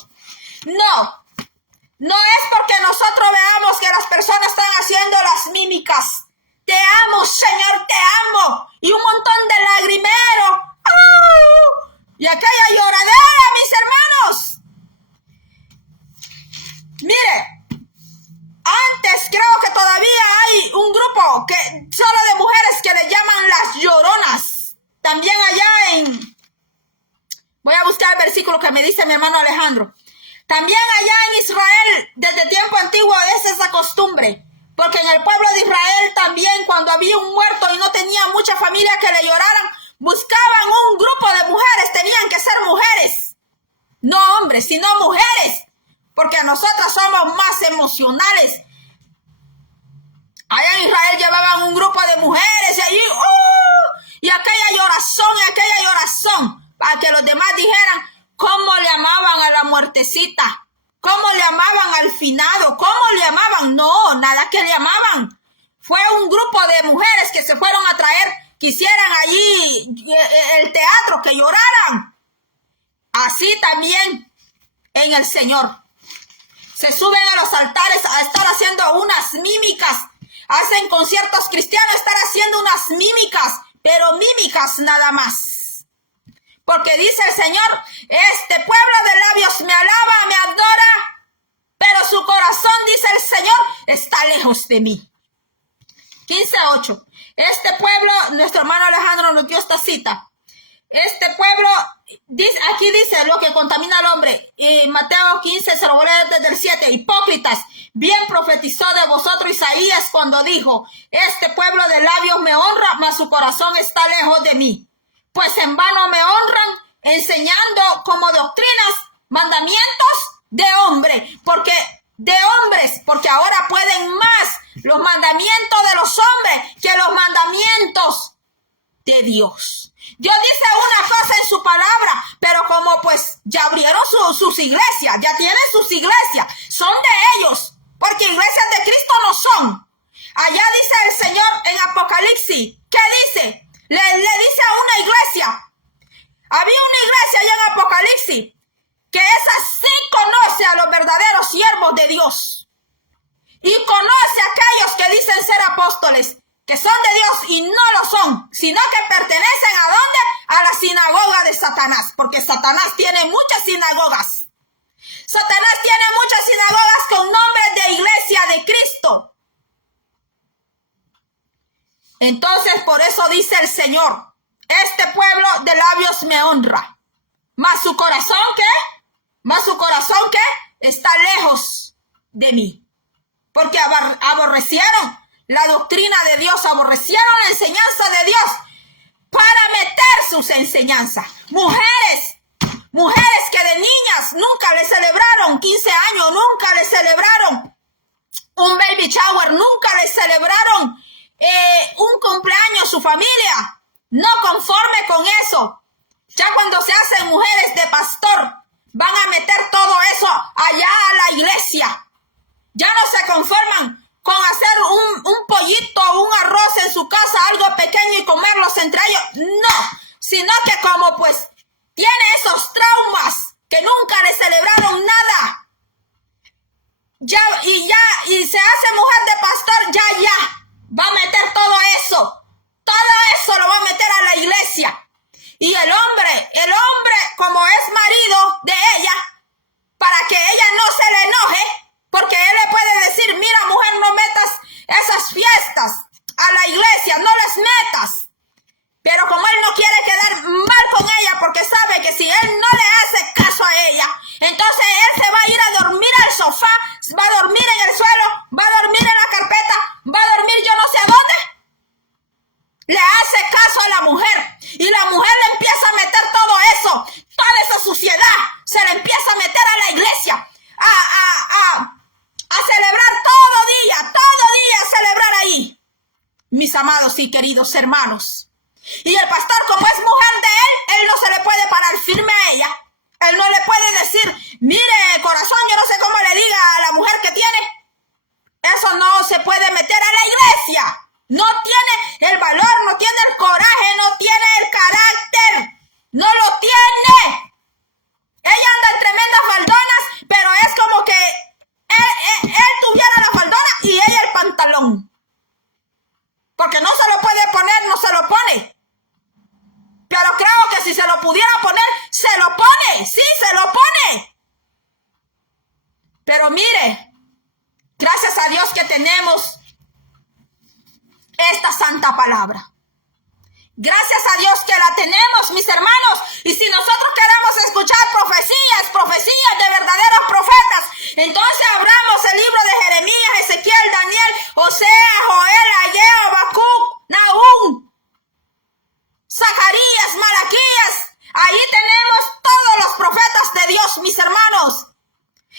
No es porque nosotros veamos que las personas están haciendo las mímicas. Te amo, Señor, te amo. Y un montón de lagrimeros. ¡Oh! Y aquella lloradera, mis hermanos. Mire, antes creo que todavía hay un grupo solo de mujeres que le llaman las lloronas. También allá voy a buscar el versículo que me dice mi hermano Alejandro. También allá en Israel, desde tiempo antiguo, es esa costumbre. Porque en el pueblo de Israel también, cuando había un muerto y no tenía mucha familia que le lloraran, buscaban un grupo de mujeres. Tenían que ser mujeres. No hombres, sino mujeres. Porque nosotras somos más emocionales. Allá en Israel llevaban un grupo de mujeres y allí, y aquella llorazón, para que los demás dijeran cómo le amaban a la muertecita, cómo le amaban al finado, cómo le amaban. No, nada que le amaban. Fue un grupo de mujeres que se fueron a traer, que hicieran allí el teatro, que lloraran. Así también en el Señor. Se suben a los altares a estar haciendo unas mímicas. Hacen conciertos cristianos, estar haciendo unas mímicas, pero mímicas nada más. Porque dice el Señor, este pueblo de labios me alaba, me adora, pero su corazón, dice el Señor, está lejos de mí. 15:8. Este pueblo, nuestro hermano Alejandro nos dio esta cita. Este pueblo, aquí dice lo que contamina al hombre. Mateo 15, se lo voy a leer desde el 7. Hipócritas, bien profetizó de vosotros Isaías cuando dijo, este pueblo de labios me honra, mas su corazón está lejos de mí. Pues en vano me honran, enseñando como doctrinas mandamientos de hombres, porque ahora pueden más los mandamientos de los hombres que los mandamientos de Dios. Dios dice una cosa en su palabra, pero como pues ya abrieron sus iglesias, ya tienen sus iglesias, son de ellos, porque iglesias de Cristo no son. Allá dice el Señor en Apocalipsis, ¿qué dice? Le dice a una iglesia, había una iglesia allá en Apocalipsis, que esa sí conoce a los verdaderos siervos de Dios, y conoce a aquellos que dicen ser apóstoles, que son de Dios y no lo son, sino que pertenecen ¿a dónde? A la sinagoga de Satanás, porque Satanás tiene muchas sinagogas. Satanás tiene muchas sinagogas con nombres de iglesia de Cristo. Entonces, por eso dice el Señor, este pueblo de labios me honra, mas su corazón, ¿qué? Mas su corazón, ¿qué? Está lejos de mí, porque aborrecieron la doctrina de Dios, aborrecieron la enseñanza de Dios para meter sus enseñanzas. Mujeres que de niñas nunca le celebraron 15 años, nunca le celebraron un baby shower, nunca le celebraron un cumpleaños su familia. No conforme con eso, ya cuando se hacen mujeres de pastor, van a meter todo eso allá a la iglesia. Ya no se conforman con hacer un pollito o un arroz en su casa, algo pequeño y comerlos entre ellos. No, sino que como pues tiene esos traumas que nunca le celebraron nada. Y se hace mujer de pastor, ya. Va a meter todo eso lo va a meter a la iglesia. Y el hombre, como es marido de ella, para que ella no se le enoje, porque él le puede decir, mira mujer, no metas esas fiestas a la iglesia, no las metas. Pero como él no quiere quedar mal con ella, porque sabe que si él no le hace caso a ella, entonces él se va a ir a dormir al sofá, va a dormir en el suelo, va a dormir en la carpeta, va a dormir yo no sé a dónde. Le hace caso a la mujer y la mujer le empieza a meter todo eso, toda esa suciedad, se le empieza a meter a la iglesia, a celebrar todo día, celebrar ahí. Mis amados y queridos hermanos. Y el pastor, como es mujer de él no se le puede parar firme a ella. Él no le puede decir, mire corazón, yo no sé cómo le diga a la mujer que tiene. Eso no se puede meter a la iglesia. No tiene el valor, no tiene el coraje, no tiene el carácter. No lo tiene. Ella anda en tremendas faldonas, pero es como que él tuviera la faldona y ella el pantalón. Porque no se lo puede poner, no se lo pone. Pero creo que si se lo pudiera poner, se lo pone. Sí, se lo pone. Pero mire, gracias a Dios que tenemos esta santa palabra. Gracias a Dios que la tenemos, mis hermanos. Y si nosotros queremos escuchar profecías de verdaderos profetas, entonces abramos el libro de Jeremías, Ezequiel, Daniel, Oseas, Joel, Ageo, Habacuc, Nahum, Zacarías, Malaquías. Ahí tenemos todos los profetas de Dios, mis hermanos.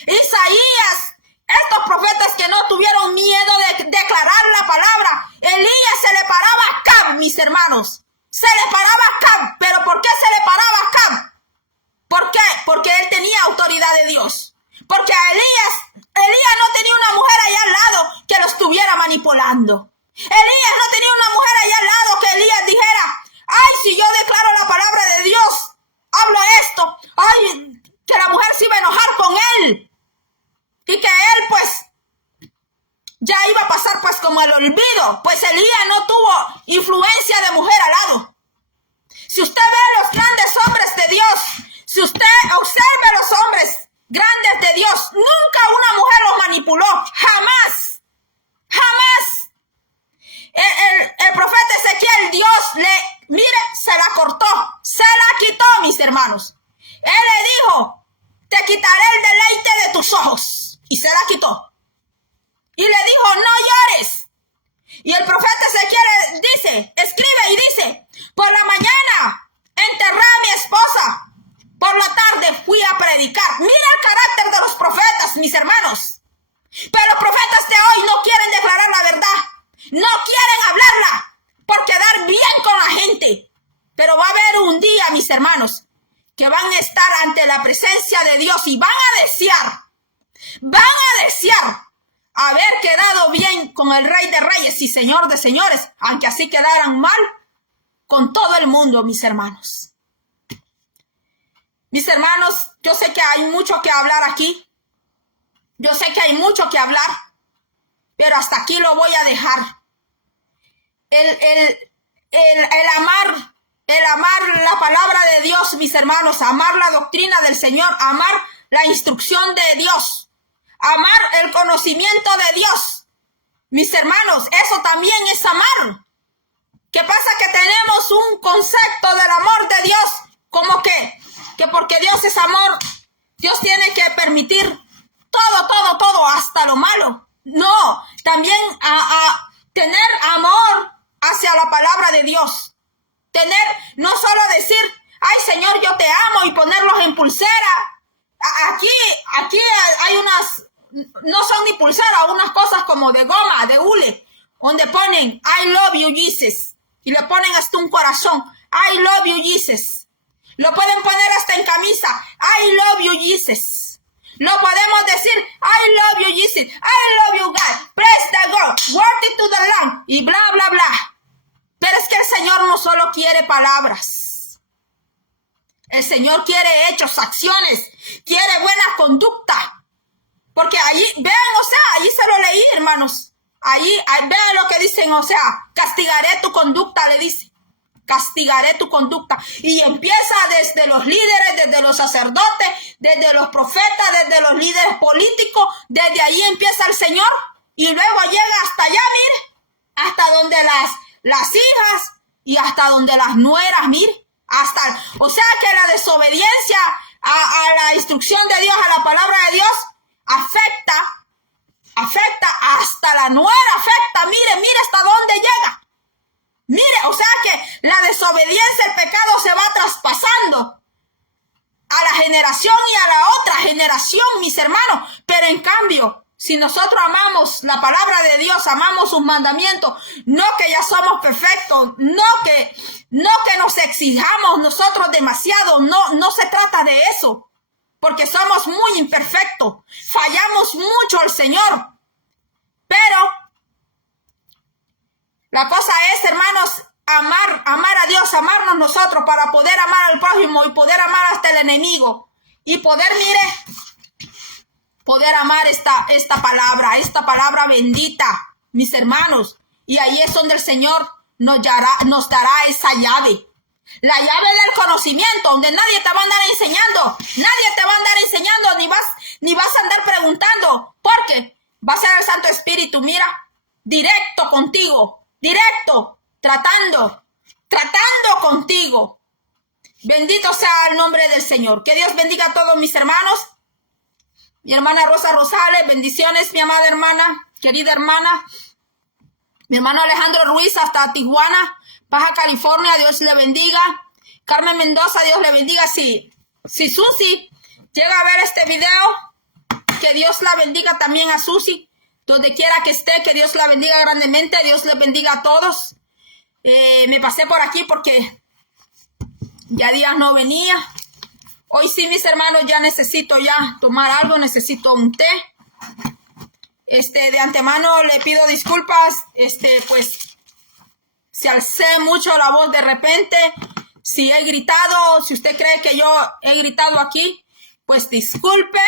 Isaías, estos profetas que no tuvieron miedo de declarar la palabra. Elías se le paraba a Acab, mis hermanos. Se le paraba a Acab. ¿Pero por qué se le paraba a Acab? ¿Por qué? Porque él tenía autoridad de Dios. Porque a Elías no tenía una mujer allá al lado que lo estuviera manipulando. Elías no tenía una mujer allá al lado que Elías dijera, ay, si yo declaro la palabra de Dios, hablo esto, ay, que la mujer se iba a enojar con él. Y que él, pues, ya iba a pasar, pues, como el olvido. Pues Elías no tuvo influencia de mujer al lado. Si usted ve a los grandes hombres de Dios, si usted observa a los hombres grandes de Dios, nunca una mujer los manipuló. Jamás. Jamás. El profeta Ezequiel, Dios se la cortó, se la quitó, mis hermanos. Él le dijo, te quitaré el deleite de tus ojos. Y se la quitó. Y le dijo, no llores. Y el profeta Ezequiel escribe y dice, por la mañana enterré a mi esposa. Por la tarde fui a predicar. Mira el carácter de los profetas, mis hermanos. Pero los profetas de hoy no quieren declarar la verdad. No quieren hablarla por quedar bien con la gente. Pero va a haber un día, mis hermanos, que van a estar ante la presencia de Dios y van a desear haber quedado bien con el Rey de Reyes y Señor de Señores, aunque así quedaran mal con todo el mundo, mis hermanos. Mis hermanos, yo sé que hay mucho que hablar aquí. Yo sé que hay mucho que hablar, pero hasta aquí lo voy a dejar. El amar la palabra de Dios, mis hermanos, amar la doctrina del Señor, amar la instrucción de Dios, amar el conocimiento de Dios. Mis hermanos, eso también es amar. ¿Qué pasa? Que tenemos un concepto del amor de Dios como que porque Dios es amor, Dios tiene que permitir todo, hasta lo malo. No, también a tener amor hacia la palabra de Dios. No solo decir, ay Señor, yo te amo y ponerlos en pulsera. Aquí hay unas no son ni pulseras, unas cosas como de goma, de hule, donde ponen I love you Jesus y le ponen hasta un corazón, I love you Jesus. Lo pueden poner hasta en camisa, I love you Jesus. Lo podemos decir, I love you Jesus, I love you God, praise the God, worthy to the Lamb y bla bla bla. Pero es que el Señor no solo quiere palabras. El Señor quiere hechos, acciones, quiere buena conducta. Porque allí, vean, o sea, allí se lo leí, hermanos. Allí, vean lo que dicen, o sea, castigaré tu conducta, le dice. Castigaré tu conducta. Y empieza desde los líderes, desde los sacerdotes, desde los profetas, desde los líderes políticos. Desde ahí empieza el Señor. Y luego llega hasta allá, mire. Hasta donde las hijas y hasta donde las nueras, mire. Hasta, o sea que la desobediencia a la instrucción de Dios, a la palabra de Dios, afecta hasta la nuera, afecta, mire hasta dónde llega. Mire, o sea que la desobediencia, el pecado se va traspasando a la generación y a la otra generación, mis hermanos. Pero en cambio, si nosotros amamos la palabra de Dios, amamos sus mandamientos, no que ya somos perfectos, no que nos exijamos nosotros demasiado, no se trata de eso, porque somos muy imperfectos, fallamos mucho al Señor. Pero la cosa es, hermanos, amar a Dios, amarnos nosotros para poder amar al prójimo y poder amar hasta el enemigo y poder, poder amar esta palabra bendita, mis hermanos. Y ahí es donde el Señor nos dará esa llave. La llave del conocimiento, donde nadie te va a andar enseñando. Nadie te va a andar enseñando, ni vas a andar preguntando. Porque va a ser el Santo Espíritu, directo contigo. Directo, tratando contigo. Bendito sea el nombre del Señor. Que Dios bendiga a todos mis hermanos. Mi hermana Rosa Rosales, bendiciones, mi amada hermana, querida hermana. Mi hermano Alejandro Ruiz, hasta Tijuana, Baja California, Dios le bendiga. Carmen Mendoza, Dios le bendiga. Si Susi llega a ver este video, que Dios la bendiga también a Susi. Donde quiera que esté, que Dios la bendiga grandemente. Dios les bendiga a todos. Me pasé por aquí porque ya días no venía. Hoy sí, mis hermanos, ya necesito tomar algo. Necesito un té. De antemano le pido disculpas. Pues, si alcé mucho la voz de repente. Si he gritado, si usted cree que yo he gritado aquí, pues disculpe.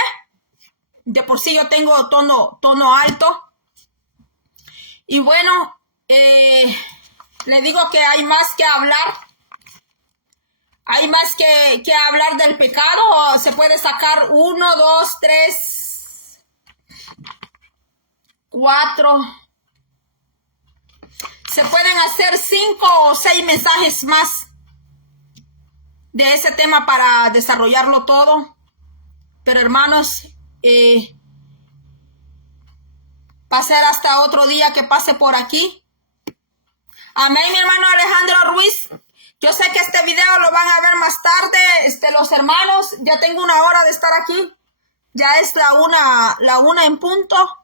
De por sí yo tengo tono alto. Y bueno, le digo que hay más que hablar. Hay más que hablar del pecado. Se puede sacar 1, 2, 3, 4. Se pueden hacer 5 o 6 mensajes más de ese tema para desarrollarlo todo. Pero hermanos, va a ser hasta otro día que pase por aquí. Amén, mi hermano Alejandro Ruiz. Yo sé que este video lo van a ver más tarde, los hermanos. Ya tengo una hora de estar aquí. Ya es la una en punto.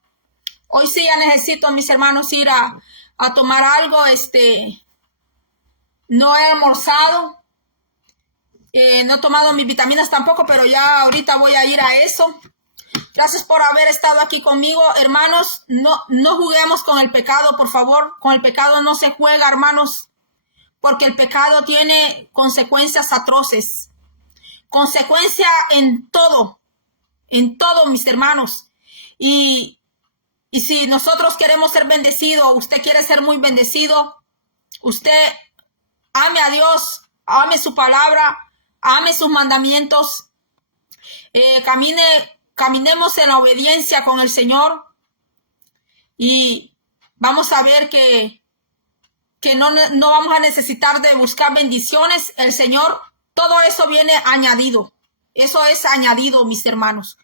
Hoy sí ya necesito, mis hermanos, ir a tomar algo. No he almorzado. No he tomado mis vitaminas tampoco, pero ya ahorita voy a ir a eso. Gracias por haber estado aquí conmigo, hermanos. No juguemos con el pecado, por favor. Con el pecado no se juega, hermanos, porque el pecado tiene consecuencias atroces. Consecuencia en todo, mis hermanos. Y si nosotros queremos ser bendecidos, usted quiere ser muy bendecido, usted ame a Dios, ame su palabra, ame sus mandamientos, caminemos en la obediencia con el Señor y vamos a ver que no vamos a necesitar de buscar bendiciones. El Señor, todo eso viene añadido. Eso es añadido, mis hermanos.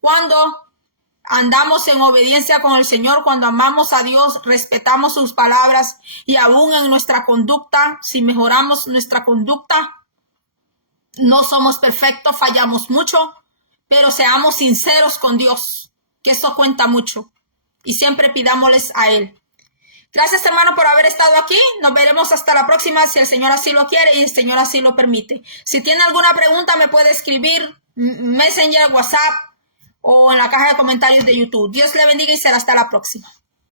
Cuando andamos en obediencia con el Señor, cuando amamos a Dios, respetamos sus palabras y aún en nuestra conducta, si mejoramos nuestra conducta, no somos perfectos, fallamos mucho, pero seamos sinceros con Dios. que esto cuenta mucho. Y siempre pidámosles a Él. Gracias, hermano, por haber estado aquí. Nos veremos hasta la próxima, si el Señor así lo quiere y el Señor así lo permite. Si tiene alguna pregunta, me puede escribir Messenger, WhatsApp o en la caja de comentarios de YouTube. Dios le bendiga y será hasta la próxima.